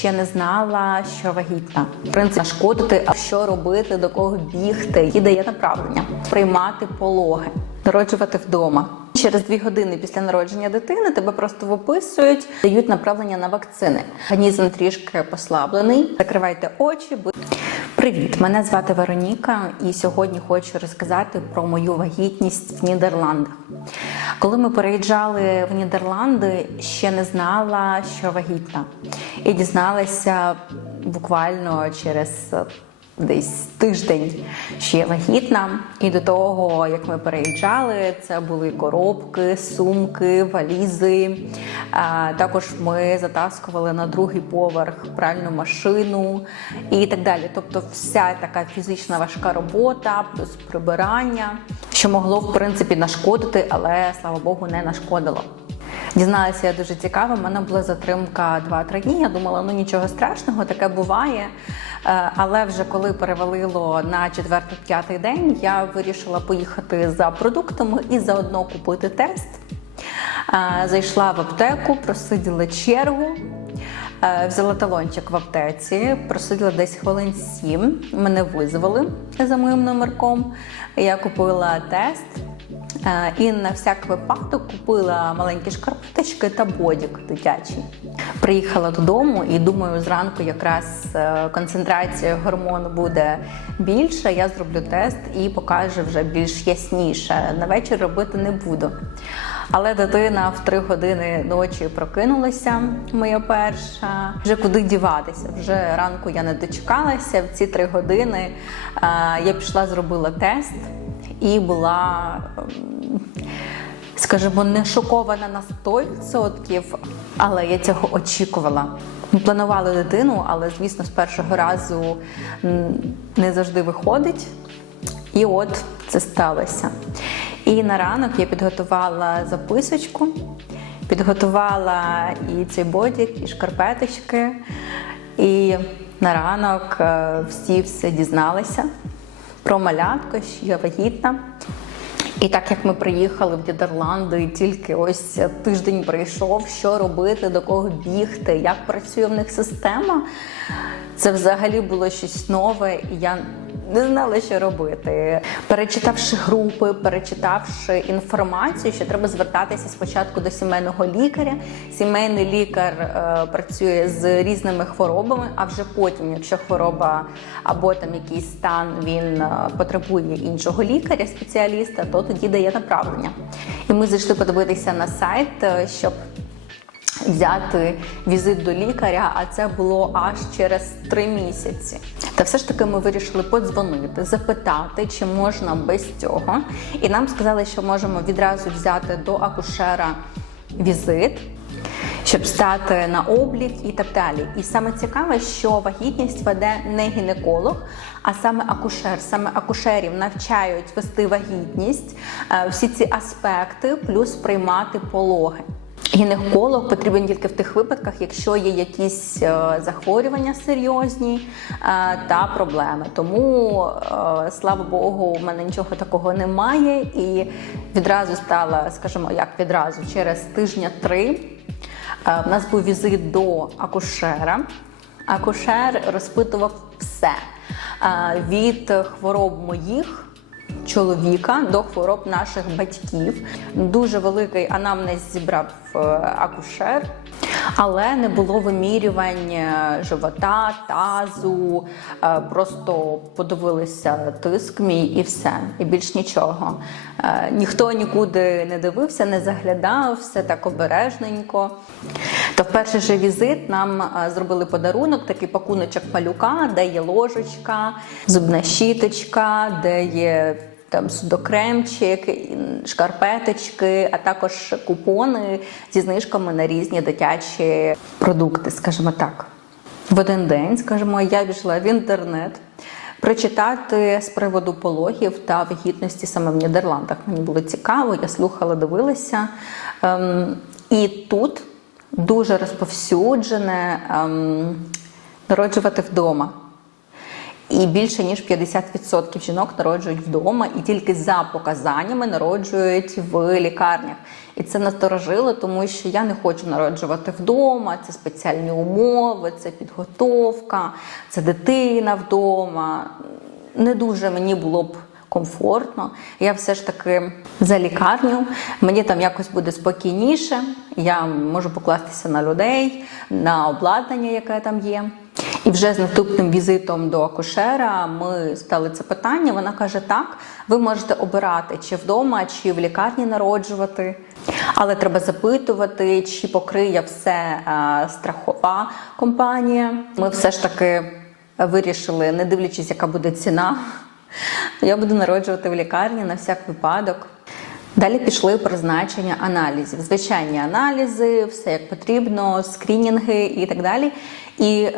ще не знала, що вагітна. В принципі, шкодити, що робити, до кого бігти, і дає направлення, приймати пологи, народжувати вдома. Через дві години після народження дитини тебе просто виписують, дають направлення на вакцини. Організм трішки послаблений. Закривайте очі. будь- Привіт, мене звати Вероніка, і сьогодні хочу розказати про мою вагітність в Нідерландах. Коли ми переїжджали в Нідерланди, ще не знала, що вагітна, і дізналася буквально через десь тиждень, я вагітна. І до того, як ми переїжджали, це були коробки, сумки, валізи. А, також ми затаскували на другий поверх пральну машину і так далі. Тобто, вся така фізична важка робота, плюс прибирання, що могло в принципі нашкодити, але слава Богу, не нашкодило. Дізналася я дуже цікаво. У мене була затримка 2-3 дні. Я думала, ну нічого страшного, таке буває. Е, Але вже коли перевалило на 4-5 день, я вирішила поїхати за продуктами і заодно купити тест. Е, Зайшла в аптеку, просиділа чергу. Е, Взяла талончик в аптеці, просиділа десь хвилин сім. Мене визвали за моїм номерком. Я купила тест. Е, І на всяк випадок купила маленькі шкарпеточки та бодік дитячий. Приїхала додому і думаю, зранку якраз е, концентрація гормону буде більша. Я зроблю тест і покаже вже більш ясніше. На вечір робити не буду. Але дитина в три години ночі прокинулася, моя перша. Вже куди діватися? Вже ранку я не дочекалася. В ці три години е, я пішла, зробила тест і була, ем, скажімо, не шокована на 100%, але я цього очікувала. Ми планували дитину, але звісно, з першого разу не завжди виходить. І от це сталося. І на ранок я підготувала записочку, підготувала і цей бодік, і шкарпеточки. І на ранок е, всі все дізналися про малятку, що я вагітна. І так як ми приїхали в Нідерланди, і тільки ось тиждень прийшов, що робити, до кого бігти, як працює в них система, це взагалі було щось нове, і я не знала, що робити. Перечитавши групи, перечитавши інформацію, що треба звертатися спочатку до сімейного лікаря. Сімейний лікар е, працює з різними хворобами, а вже потім, якщо хвороба або там якийсь стан він е, потребує іншого лікаря, спеціаліста, то тоді дає направлення. І ми зайшли подивитися на сайт, е, щоб взяти візит до лікаря, а це було аж через три місяці. Та все ж таки ми вирішили подзвонити, запитати, чи можна без цього. І нам сказали, що можемо відразу взяти до акушера візит. Щоб стати на облік і так далі. І саме цікаве, що вагітність веде не гінеколог, а саме акушер. Саме акушерів навчають вести вагітність, е, всі ці аспекти, плюс приймати пологи. Гінеколог потрібен тільки в тих випадках, якщо є якісь е, захворювання серйозні е, та проблеми. Тому, е, слава Богу, у мене нічого такого немає. І відразу стала, скажімо, як відразу, через тижня три. В нас був візит до акушера. Акушер розпитував все від хвороб моїх. Чоловіка до хвороб наших батьків. Дуже великий анамнез зібрав е, акушер, але не було вимірювань е, живота, тазу. Е, Просто подивилися тиск мій і все, і більш нічого. Ніхто нікуди не дивився, не заглядав, все так обережненько. То в перший же візит нам зробили подарунок, такий пакуночок малюка, де є ложечка, зубна щіточка, де є там судокремчик, шкарпеточки, а також купони зі знижками на різні дитячі продукти, скажімо так. В один день, скажімо, я пішла в інтернет. Прочитати з приводу пологів та вагітності саме в Нідерландах. Мені було цікаво, я слухала, дивилася. Ем, і тут дуже розповсюджене ем, народжувати вдома. І більше ніж 50% жінок народжують вдома, і тільки за показаннями народжують в лікарнях. І це насторожило, тому що я не хочу народжувати вдома. Це спеціальні умови, це підготовка, це дитина вдома. Не дуже мені було б комфортно. Я все ж таки за лікарню. Мені там якось буде спокійніше. Я можу покластися на людей, на обладнання, яке там є. І вже з наступним візитом до акушера ми стали це питання. Вона каже: так, ви можете обирати чи вдома, чи в лікарні народжувати, але треба запитувати, чи покриє все е, страхова компанія. Ми все ж таки вирішили, не дивлячись, яка буде ціна. Я буду народжувати в лікарні на всяк випадок. Далі пішли призначення аналізів, звичайні аналізи, все як потрібно, скринінги і так далі. І е,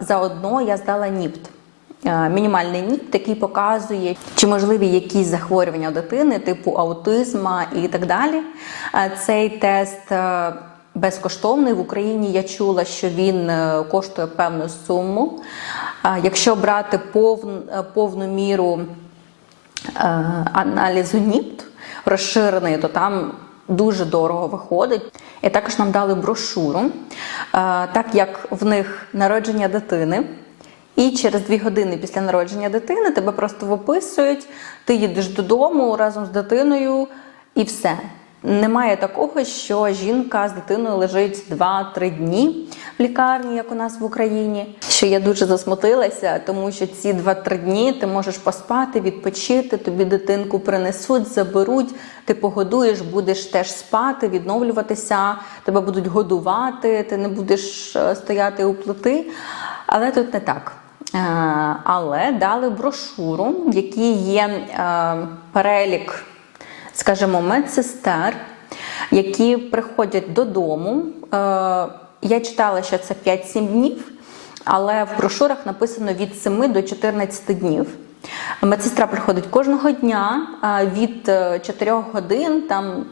заодно я здала НІПТ. Е, Мінімальний НІПТ, який показує, чи можливі якісь захворювання дитини, типу аутизма і так далі. Е, Цей тест е, безкоштовний в Україні. Я чула, що він коштує певну суму. Якщо брати повн, е, повну міру аналізу НІПТ розширений, то там дуже дорого виходить. І також нам дали брошуру, е, так як в них народження дитини. І через дві години після народження дитини тебе просто виписують, ти їдеш додому разом з дитиною і все. Немає такого, що жінка з дитиною лежить 2-3 дні в лікарні, як у нас в Україні. Що я дуже засмутилася, тому що ці 2-3 дні ти можеш поспати, відпочити, тобі дитинку принесуть, заберуть, ти погодуєш, будеш теж спати, відновлюватися, тебе будуть годувати, ти не будеш е, стояти у плити. Але тут не так. Е, Але дали брошуру, в якій є е, перелік скажімо, медсестер, які приходять додому. Е, Я читала, що це 5-7 днів, але в брошурах написано від 7 до 14 днів. Медсестра приходить кожного дня е, від 4 годин, там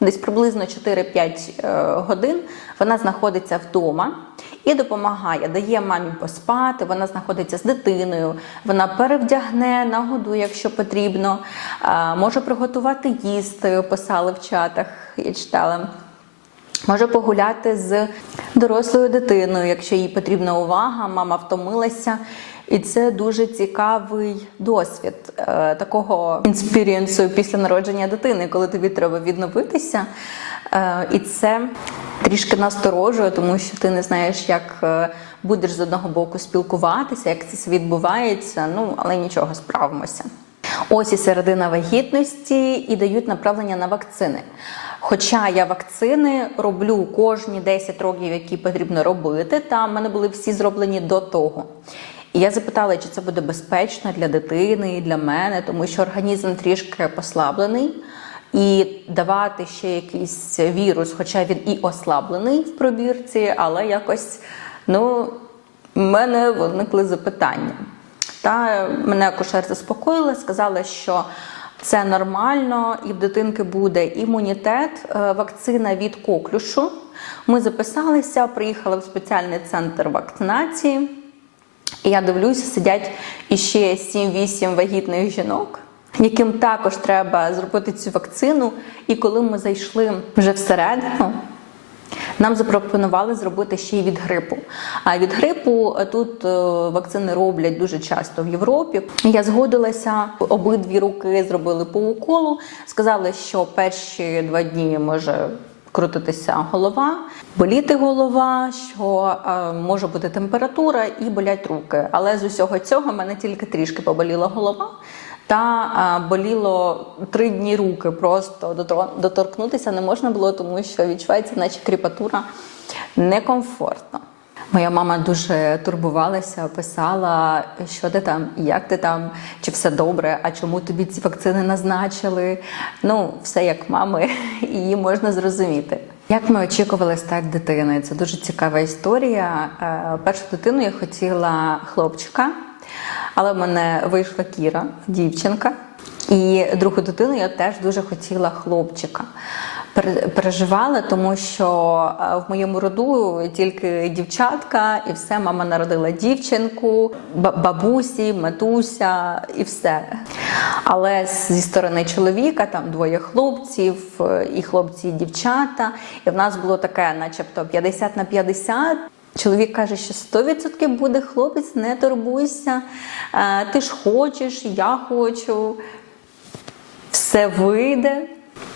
десь приблизно 4-5 е, годин вона знаходиться вдома і допомагає, дає мамі поспати, вона знаходиться з дитиною, вона перевдягне, нагодує, якщо потрібно, е, може приготувати їсти, писали в чатах, я читала. Може погуляти з дорослою дитиною, якщо їй потрібна увага, мама втомилася. І це дуже цікавий досвід е, такого інспірієнсу після народження дитини, коли тобі треба відновитися. Е, і це трішки насторожує, тому що ти не знаєш, як е, будеш з одного боку спілкуватися, як це відбувається. Ну але нічого, справимося. Ось і середина вагітності і дають направлення на вакцини. Хоча я вакцини роблю кожні 10 років, які потрібно робити, та в мене були всі зроблені до того. І я запитала, чи це буде безпечно для дитини і для мене, тому що організм трішки послаблений. І давати ще якийсь вірус, хоча він і ослаблений в пробірці, але якось ну, в мене виникли запитання. Та мене акушер заспокоїла, сказала, що це нормально, і в дитинки буде імунітет, е, вакцина від коклюшу. Ми записалися, приїхали в спеціальний центр вакцинації. І я дивлюся, сидять іще 7-8 вагітних жінок, яким також треба зробити цю вакцину. І коли ми зайшли вже всередину, нам запропонували зробити ще й від грипу. А від грипу е, тут е, вакцини роблять дуже часто в Європі. Я згодилася, обидві руки зробили по уколу. Сказали, що перші два дні може крутитися голова, боліти голова, що е, може бути температура і болять руки. Але з усього цього мене тільки трішки поболіла голова. Та боліло три дні руки, просто доторкнутися не можна було, тому що відчувається, наче кріпатура некомфортно. Моя мама дуже турбувалася, писала, що ти там, як ти там, чи все добре, а чому тобі ці вакцини назначили. Ну, все як мами, її можна зрозуміти. Як ми очікували стать дитини? Це дуже цікава історія. Е, Першу дитину я хотіла хлопчика, але в мене вийшла Кіра, дівчинка. І другу дитину я теж дуже хотіла хлопчика. пере- переживала, тому що е, в моєму роду тільки дівчатка, і все. Мама народила дівчинку, бабусі, матуся і все. Але зі сторони чоловіка там двоє хлопців, е, і хлопці, і дівчата. І в нас було таке, начебто, 50 на 50. Чоловік каже, що 100% буде хлопець, не турбуйся, е, ти ж хочеш, я хочу все вийде.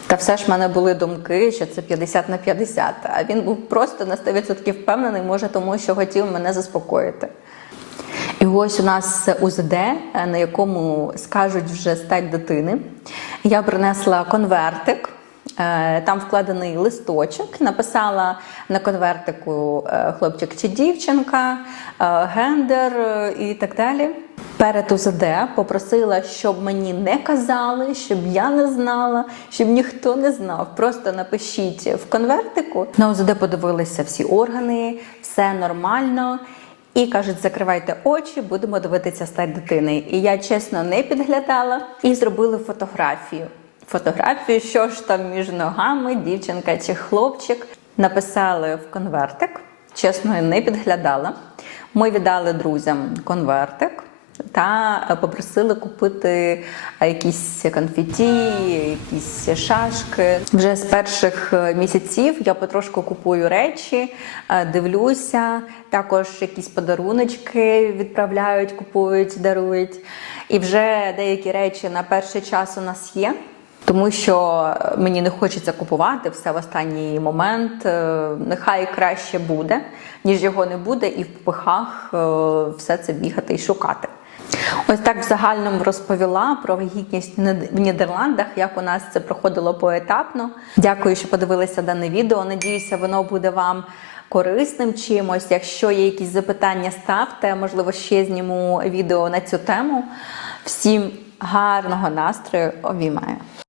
Та все ж в мене були думки, що це 50 на 50. А він був просто на 100% впевнений, може, тому що хотів мене заспокоїти. І ось у нас УЗД, е, на якому скажуть вже стать дитини. Я принесла конвертик. Е, Там вкладений листочок, написала на конвертику е, хлопчик чи дівчинка, е, гендер і так далі. Перед УЗД попросила, щоб мені не казали, щоб я не знала, щоб ніхто не знав. Просто напишіть в конвертику. На УЗД подивилися всі органи, все нормально. І кажуть, закривайте очі, будемо дивитися стать дитини. І я чесно не підглядала і зробили фотографію. Фотографію, що ж там між ногами, дівчинка чи хлопчик. Написали в конвертик. Чесно, не підглядала. Ми віддали друзям конвертик та е, попросили купити е, якісь конфеті, якісь шашки. Вже з перших е, місяців я потрошку купую речі, дивлюся, також якісь подаруночки відправляють, купують, дарують. І вже деякі речі на перший час у нас є. Тому що мені не хочеться купувати все в останній момент. Е, Нехай краще буде, ніж його не буде, і в попихах е, все це бігати і шукати. Ось так в загальному розповіла про вагітність в Нідерландах, як у нас це проходило поетапно. Дякую, що подивилися дане відео. Надіюся, воно буде вам корисним чимось. Якщо є якісь запитання, ставте. Можливо, ще зніму відео на цю тему. Всім гарного настрою обіймаю.